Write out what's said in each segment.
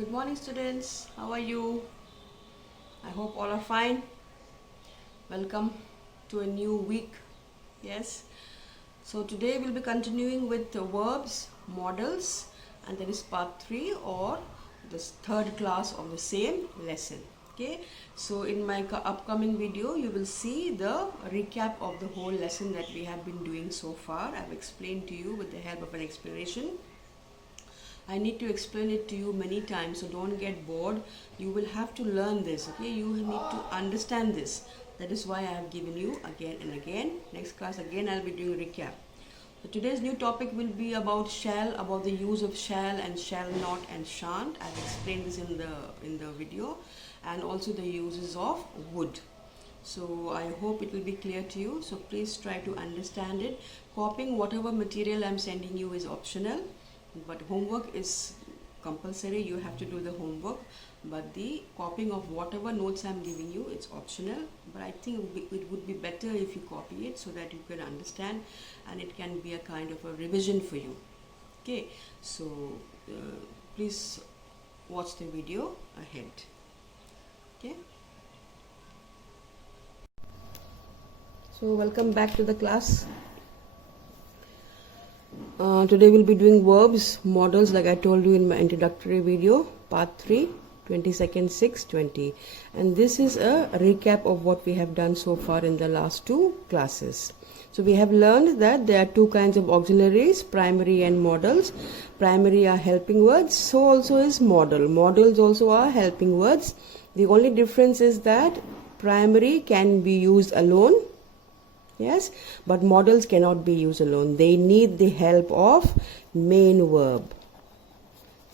Good morning, students. How are you? I hope all are fine. Welcome to a new week. Yes. So today we'll be continuing with the verbs, modals, and that is part 3 or the third class of the same lesson. Okay. So in my upcoming video, you will see the recap of the whole lesson that we have been doing so far. I've explained to you with the help of an explanation. I need to explain it to you many times, so don't get bored. You will have to learn this, okay? You need to understand this. That is why I have given you again and again. Next class again I'll be doing a recap. So today's new topic will be about shall, about the use of shall and shall not and shan't. I've explained this in the video, and also the uses of would. So I hope it will be clear to you. So please try to understand it. Copying whatever material I'm sending you is optional, but homework is compulsory. You have to do the homework, but the copying of whatever notes I'm giving you, it's optional. But I think it would be better if you copy it so that you can understand, and it can be a kind of a revision for you. Okay, so please watch the video ahead. Okay, so welcome back to the class. Today we'll be doing verbs, modals, like I told you in my introductory video, part 3, 22nd, 6, 20. And this is a recap of what we have done so far in the last 2 classes. So we have learned that there are 2 kinds of auxiliaries, primary and modals. Primary are helping words, so also is modal. Modals also are helping words. The only difference is that primary can be used alone. Yes, but modals cannot be used alone. They need the help of main verb.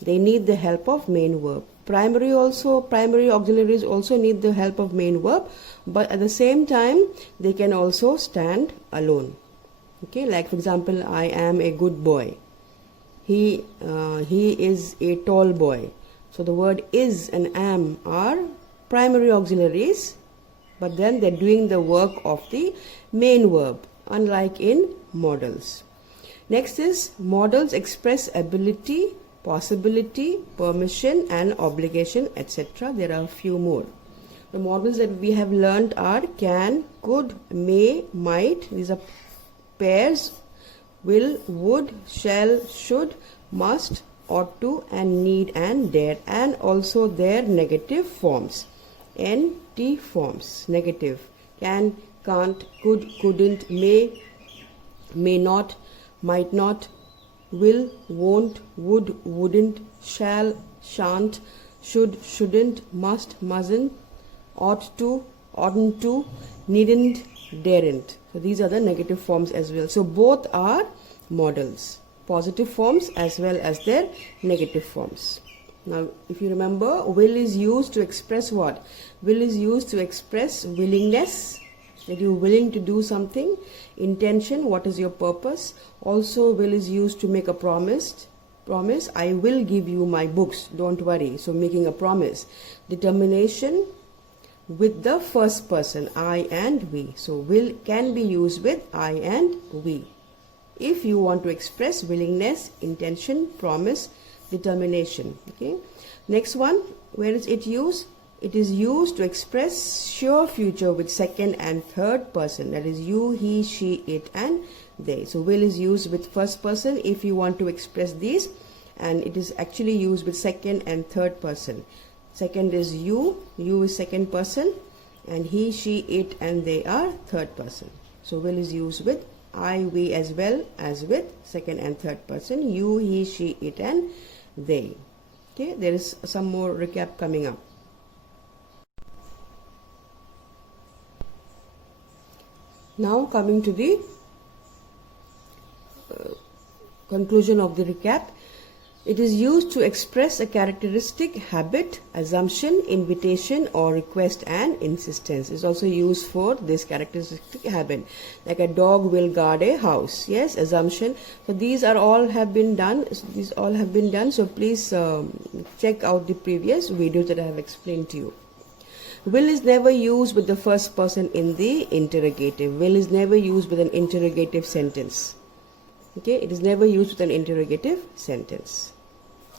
They need the help of main verb. Primary auxiliaries also need the help of main verb, but at the same time they can also stand alone. Okay, like for example, I am a good boy. He is a tall boy. So the word is and am are primary auxiliaries, but then they're doing the work of the main verb, unlike in modals. Next is modals express ability, possibility, permission and obligation, etc. There are a few more. The modals that we have learned are can, could, may, might. These are pairs: will, would, shall, should, must, ought to and need and dare, and also their negative forms. NT forms, negative: can, can't, could, couldn't, may not, might not, will, won't, would, wouldn't, shall, shan't, should, shouldn't, must, mustn't, ought to, oughtn't to, needn't, daren't. So these are the negative forms as well. So both are modals, positive forms as well as their negative forms. Now, if you remember, will is used to express what? Will is used to express willingness, that you're willing to do something. Intention, what is your purpose. Also, will is used to make a promise. I will give you my books, don't worry. So making a promise. Determination with the first person, I and we. So will can be used with I and we. If you want to express willingness, intention, promise, determination. Okay, next one, where is it used? It is used to express sure future with second and third person, that is you, he, she, it and they. So will is used with first person if you want to express these, and it is actually used with second and third person. Second is you is second person, and he, she, it and they are third person. So will is used with I, we as well as with second and third person, you, he, she, it and they. Okay, there is some more recap coming up. Now coming to the conclusion of the recap. It is used to express a characteristic, habit, assumption, invitation or request and insistence. It's also used for this characteristic habit, like a dog will guard a house. Yes, assumption. So these are all have been done. These all have been done. So please check out the previous videos that I have explained to you. Will is never used with the first person in the interrogative. Will is never used with an interrogative sentence. Okay, it is never used with an interrogative sentence.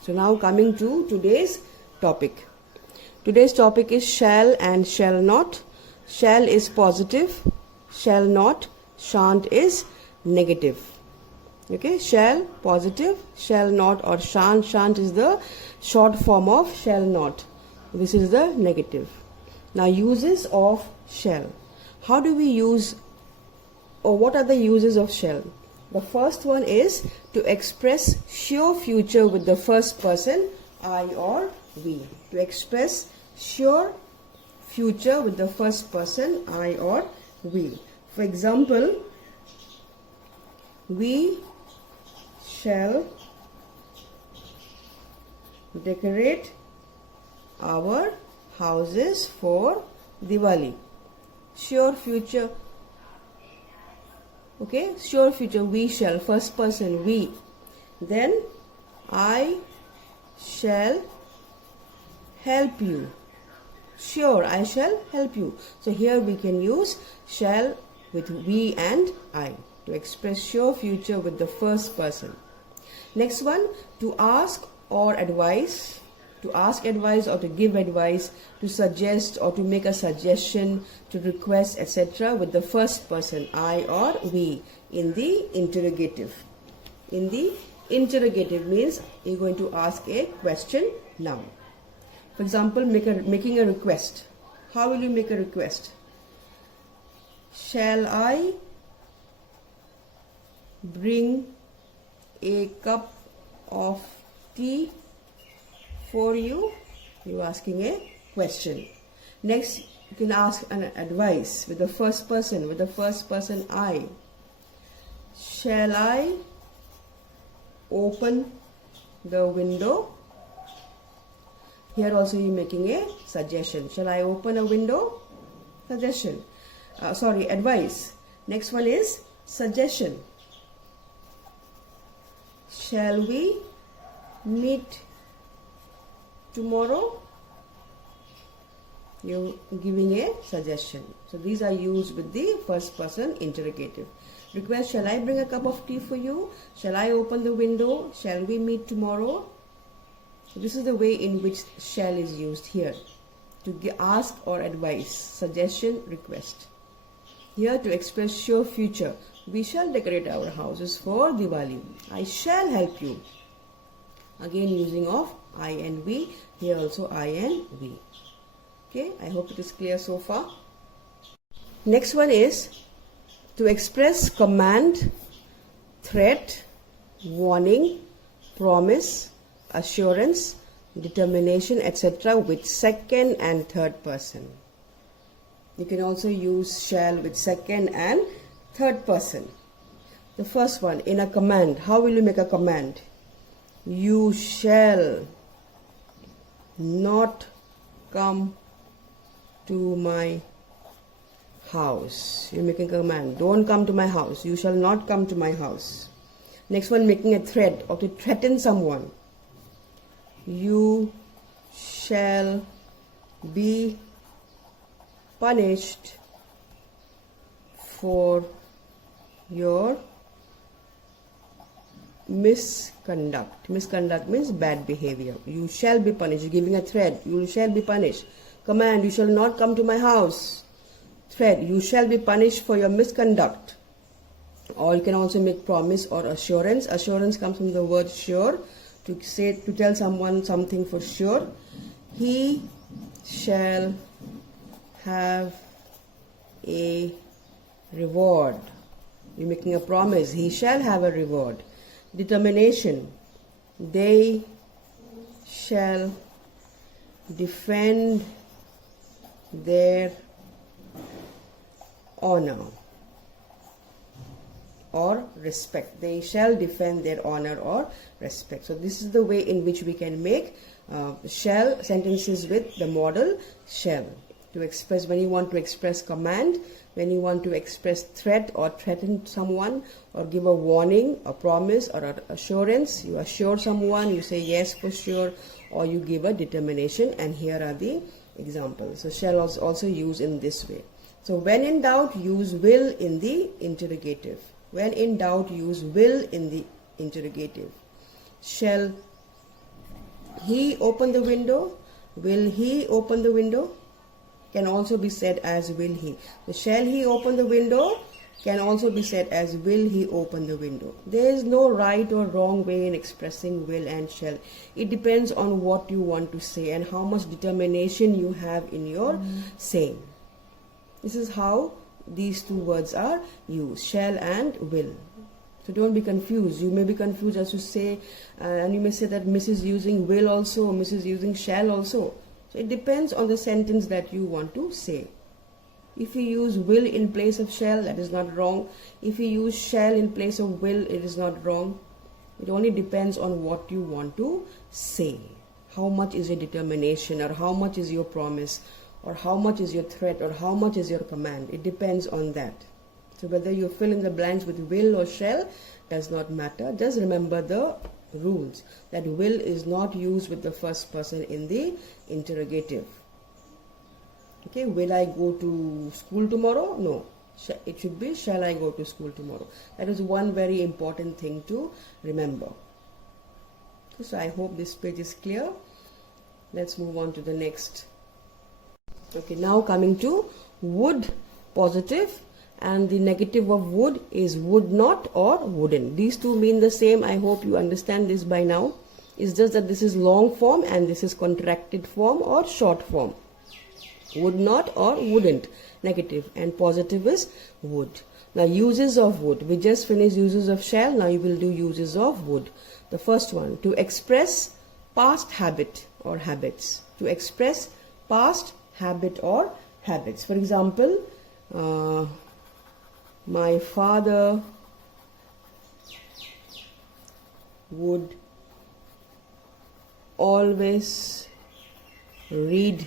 So now coming to today's topic. Today's topic is shall and shall not. Shall is positive, shall not, shan't is negative. Okay, shall positive, shall not or shan't. Shan't is the short form of shall not. This is the negative. Now uses of shall. How do we use, or what are the uses of shall? The first one is to express sure future with the first person I or we. To express sure future with the first person I or we. For example, we shall decorate our houses for Diwali. Sure future. Okay, sure future, we shall, first person we. Then I shall help you. Sure, I shall help you. So here we can use shall with we and I to express sure future with the first person. Next one, to ask or advise. To ask advice or to give advice, to suggest or to make a suggestion, to request, etc. with the first person I or we in the interrogative. In the interrogative means you're going to ask a question now. For example, making a request. How will you make a request? Shall I bring a cup of tea for you? You're asking a question. Next, you can ask an advice with the first person I. Shall I open the window? Here also you're making a suggestion. Shall I open a window? Suggestion. Advice. Next one is suggestion. Shall we meet tomorrow? You're giving a suggestion. So these are used with the first person interrogative. Request, shall I bring a cup of tea for you? Shall I open the window? Shall we meet tomorrow? So this is the way in which shall is used here. To ask or advise, suggestion, request. Here to express sure future. We shall decorate our houses for Diwali. I shall help you. Again using of I and we. Here also I and we. Okay, I hope it is clear so far. Next one is to express command, threat, warning, promise, assurance, determination, etc. with second and third person. You can also use shall with second and third person. The first one, in a command. How will you make a command? You shall not come to my house. You're making a command. Don't come to my house. You shall not come to my house. Next one, making a threat or to threaten someone. You shall be punished for your misconduct. Misconduct means bad behavior. You shall be punished. You're giving a threat. You shall be punished. Command, you shall not come to my house. Threat, you shall be punished for your misconduct. Or you can also make promise or assurance. Assurance comes from the word sure. To tell someone something for sure. He shall have a reward. You're making a promise. He shall have a reward. Determination. They shall defend their honor or respect. They shall defend their honor or respect. So this is the way in which we can make shall sentences with the modal shall. To express, when you want to express command, when you want to express threat or threaten someone, or give a warning, a promise or an assurance, you assure someone, you say yes for sure, or you give a determination. And here are the examples. So shall was also used in this way. So when in doubt, use will in the interrogative. When in doubt, use will in the interrogative. Shall he open the window? Will he open the window? Can also be said as will he. So shall he open the window can also be said as will he open the window. There is no right or wrong way in expressing will and shall. It depends on what you want to say and how much determination you have in your saying. This is how these two words are used, shall and will. So don't be confused. You may be confused as to say, and you may say that Miss is using will also, or Miss is using shall also. So it depends on the sentence that you want to say. If you use will in place of shall, that is not wrong. If you use shall in place of will, it is not wrong. It only depends on what you want to say. How much is your determination, or how much is your promise, or how much is your threat, or how much is your command. It depends on that. So whether you fill in the blanks with will or shall does not matter. Just remember the rules, that will is not used with the first person in the interrogative. Okay, will I go to school tomorrow? No, it should be shall I go to school tomorrow. That is one very important thing to remember. So I hope this page is clear. Let's move on to the next. Okay, now coming to would, positive, and the negative of would is would not or wouldn't. These two mean the same. I hope you understand this by now. It's just that this is long form and this is contracted form or short form. Would not or wouldn't, negative, and positive is would. Now uses of would. We just finished uses of shall. Now you will do uses of would. The first one, to express past habit or habits. To express past habit or habits. For example, my father would always read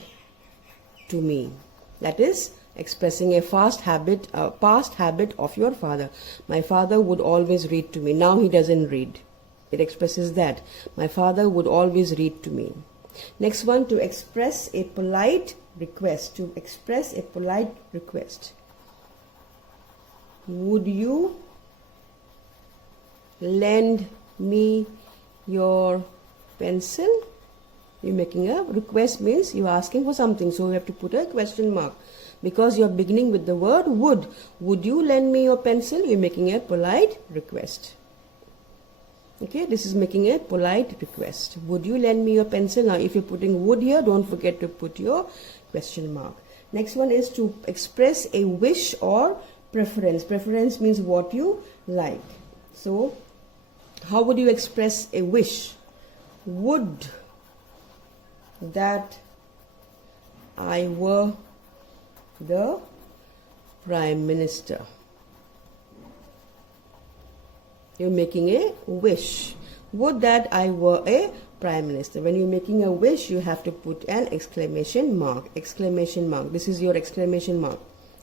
to me. That is expressing a past habit of your father. My father would always read to me. Now he doesn't read. It expresses that. My father would always read to me. Next one, to express a polite request. To express a polite request. Would you lend me your pencil? You're making a request, means you're asking for something, so you have to put a question mark because you're beginning with the word would. Would you lend me your pencil? You're making a polite request. Okay, this is making a polite request. Would you lend me your pencil? Now if you're putting would here, don't forget to put your question mark. Next one is to express a wish or preference. Preference means what you like. So how would you express a wish? Would that I were the Prime Minister. You're making a wish. Would that I were a Prime Minister. When you're making a wish, you have to put an exclamation mark. Exclamation mark. This is your exclamation mark.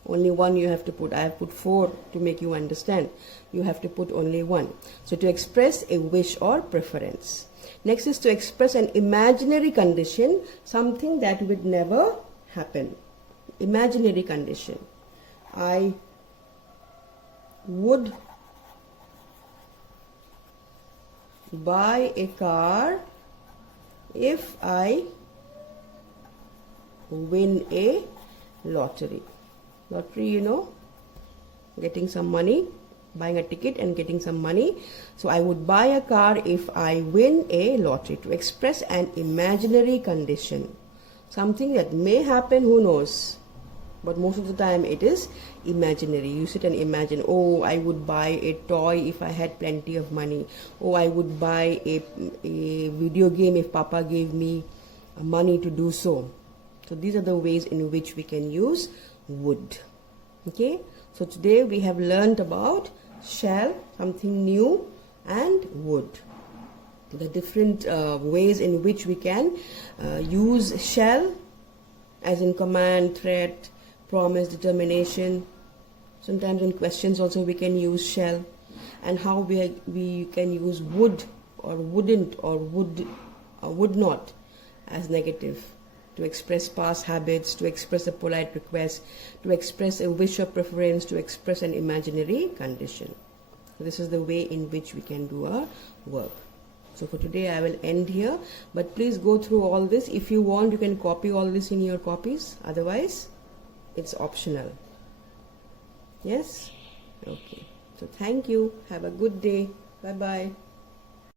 Only one you have to put. I have put 4 to make you understand. You have to put only 1. So to express a wish or preference. Next is to express an imaginary condition, something that would never happen. Imaginary condition. I would buy a car if I win a lottery. Lottery, you know, getting some money, buying a ticket and getting some money. So I would buy a car if I win a lottery. To express an imaginary condition, something that may happen, who knows, but most of the time it is imaginary. You sit and imagine, oh, I would buy a toy if I had plenty of money. Oh, I would buy a video game if Papa gave me money to do so. So these are the ways in which we can use would. Okay, so today we have learned about shall, something new, and would. The different ways in which we can use shall, as in command, threat, promise, determination. Sometimes in questions also we can use shall, and how we can use would or wouldn't or would not as negative. To express past habits, to express a polite request, to express a wish or preference, to express an imaginary condition. This is the way in which we can do a verb. So for today I will end here, but please go through all this. If you want, you can copy all this in your copies, otherwise it's optional. Yes? Okay. So thank you. Have a good day. Bye bye.